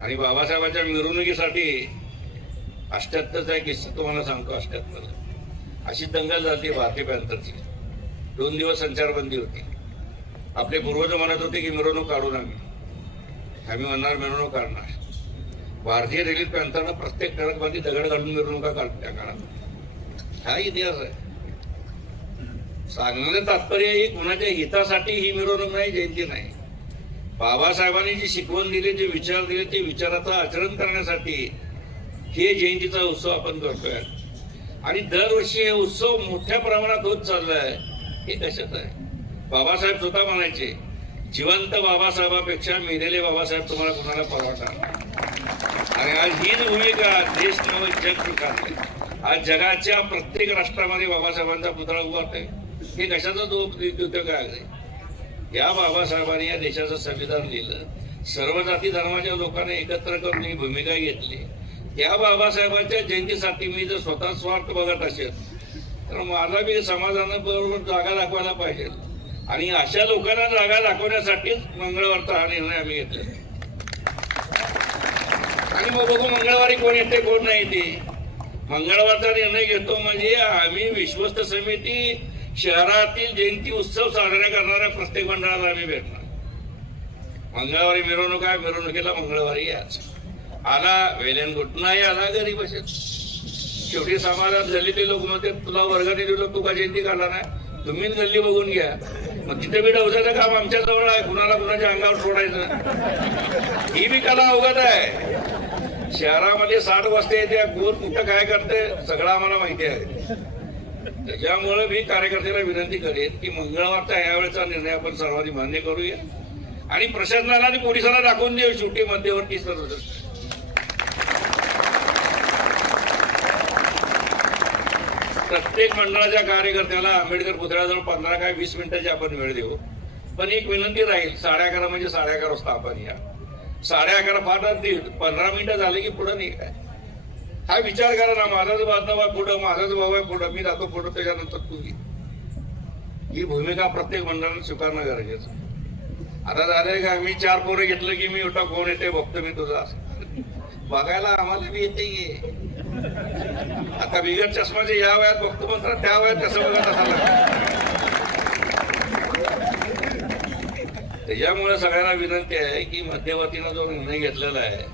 आणि बाबासाहेबांच्या मिरवणुकीसाठी 78चा एक किस्सा तुम्हाला सांगतो. 78 अशी दंगल झाली भारतीय पॅन्थरची. 2 दिवस संचारबंदी होती. आपले पूर्वज म्हणत होते की मिरवणूक काढू आम्ही म्हणणार मिरवणूक काढणार. भारतीय रेल्वे पॅन्थरनं प्रत्येक ट्रकमध्ये दगड घालून मिरवणुका काढल्या काळात. हा इतिहास आहे. सांगण्याचं तात्पर्य ही कुणाच्या हितासाठी ही मिरवणूक नाही, जयंती नाही. बाबासाहेबांनी जी शिकवण दिली, जे विचार दिले, ते विचाराचं आचरण करण्यासाठी हे जयंतीचा उत्सव आपण करतोय. आणि दरवर्षी हे उत्सव मोठ्या प्रमाणात होत चाललाय. हे कशात आहे? बाबासाहेब स्वतः म्हणायचे, जिवंत बाबासाहेबापेक्षा मेलेले बाबासाहेब तुम्हाला कुणाला परवडणार. आणि आज हीच भूमिका देश नवं जग स्वीकारले. आज जगाच्या प्रत्येक राष्ट्रामध्ये बाबासाहेबांचा पुतळा उभारतोय. हे कशाचा उद्योग आहे? या बाबासाहेबांनी या देशाचं संविधान लिहिलं. सर्व जाती धर्माच्या लोकांना एकत्र करून ही भूमिका घेतली. त्या बाबासाहेबांच्या जयंतीसाठी मी जर स्वतः स्वार्थ बघत असेल तर माझा बी समाजानं बरोबर जागा दाखवायला पाहिजे. आणि अशा लोकांना जागा दाखवण्यासाठीच मंगळवारचा हा निर्णय आम्ही घेतला. आणि मग बघू मंगळवारी कोण येते कोण नाही. ते मंगळवारचा निर्णय घेतो म्हणजे आम्ही विश्वस्त समिती शहरातील जयंती उत्सव साजरा करणाऱ्या प्रत्येक मंडळाला आम्ही भेटणार. मंगळवारी मिरवणूक आहे, मिरवणुकीला मंगळवारी याच. आला वेलेन गुट नाही आला घरी बसेल. शेवटी समाजात गल्लीतले लोक म्हणते तुला वर्गाने दिलो, तू का जयंती काढला नाही? तुम्हीच गल्ली बघून घ्या. मग तिथे बी डवसाचं काम आमच्या जवळ आहे. कुणाला कुणाच्या अंगावर सोडायचं ही बी कला अवगत आहे. शहरामध्ये 60 वस्ती येते, कोण कुठं काय करते सगळं आम्हाला माहिती आहे. त्याच्यामुळे मी कार्यकर्त्याला विनंती करेन की मंगळवारचा यावेळेचा निर्णय आपण सर्वांनी मान्य करूया. आणि प्रशासनाला आणि पोलिसांना दाखवून देऊ शेवटी मध्यवर्ती स्तर. प्रत्येक मंडळाच्या कार्यकर्त्याला आंबेडकर पुतळ्याजवळ 15 काय 20 मिनिटाची आपण वेळ देऊ. पण एक विनंती राहील, 11:30 म्हणजे 11:30 वाजता आपण या. 11:30 फार 15 मिनिटं झाले की पुढे नाही काय. हा विचार करा ना, माझाच बांधव पुढं, माझाच भाऊ आहे पुढं, मी जातो पुढं, त्याच्यानंतर तू. ही भूमिका प्रत्येक मंडळाने स्वीकारणं गरजेचं. आता झालंय का मी 4 पोरं घेतलं की मी उठा कोण येते बघतो मी तुझा. बघायला आम्हाला बी येते. आता बिगर चष्माचे या वयात बघतो मात्र त्या वयात कसं बघत असायला. त्याच्यामुळे सगळ्यांना विनंती आहे की मध्यवर्तीनं जो निर्णय घेतलेला आहे,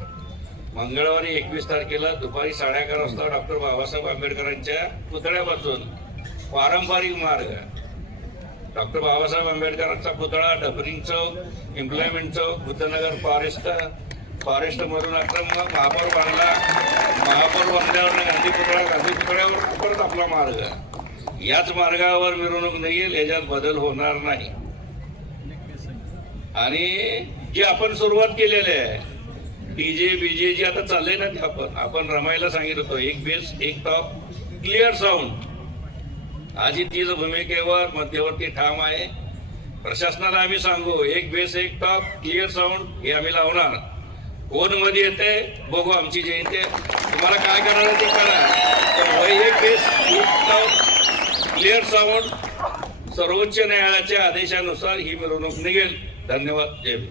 मंगळवारी 21 तारखेला दुपारी 11:30 वाजता डॉक्टर बाबासाहेब आंबेडकरांच्या पुतळ्यापासून पारंपरिक मार्ग, डॉक्टर बाबासाहेब आंबेडकरांचा पुतळा, डबरिंग चौक, इम्प्लॉयमेंट चौक, बुद्धनगर, फॉरेस्ट मधून आक्रमक महापौर बांधला, महापौर बांधल्यावर गांधी पुतळ्यावर परत आपला मार्ग. याच मार्गावर मिरवणूक निघेल, याच्यात बदल होणार नाही. आणि जे आपण सुरुवात केलेली आहे डीजे बीजे जे आता चाललंय ना, ते आपण रमायला सांगितलं होतं, एक बेस एक टॉप क्लिअर साऊंड. आजी तीच भूमिकेवर मध्यवर्ती ठाम आहे. प्रशासनाला आम्ही सांगू, एक बेस एक टॉप क्लिअर साऊंड हे आम्ही लावणार. कोण मध्ये येते बघू, आमची जयंती तुम्हाला काय करायला ते करा. एक बेस एक टॉप क्लिअर साऊंड, सर्वोच्च न्यायालयाच्या आदेशानुसार ही मिरवणूक निघेल. धन्यवाद. जय भीम.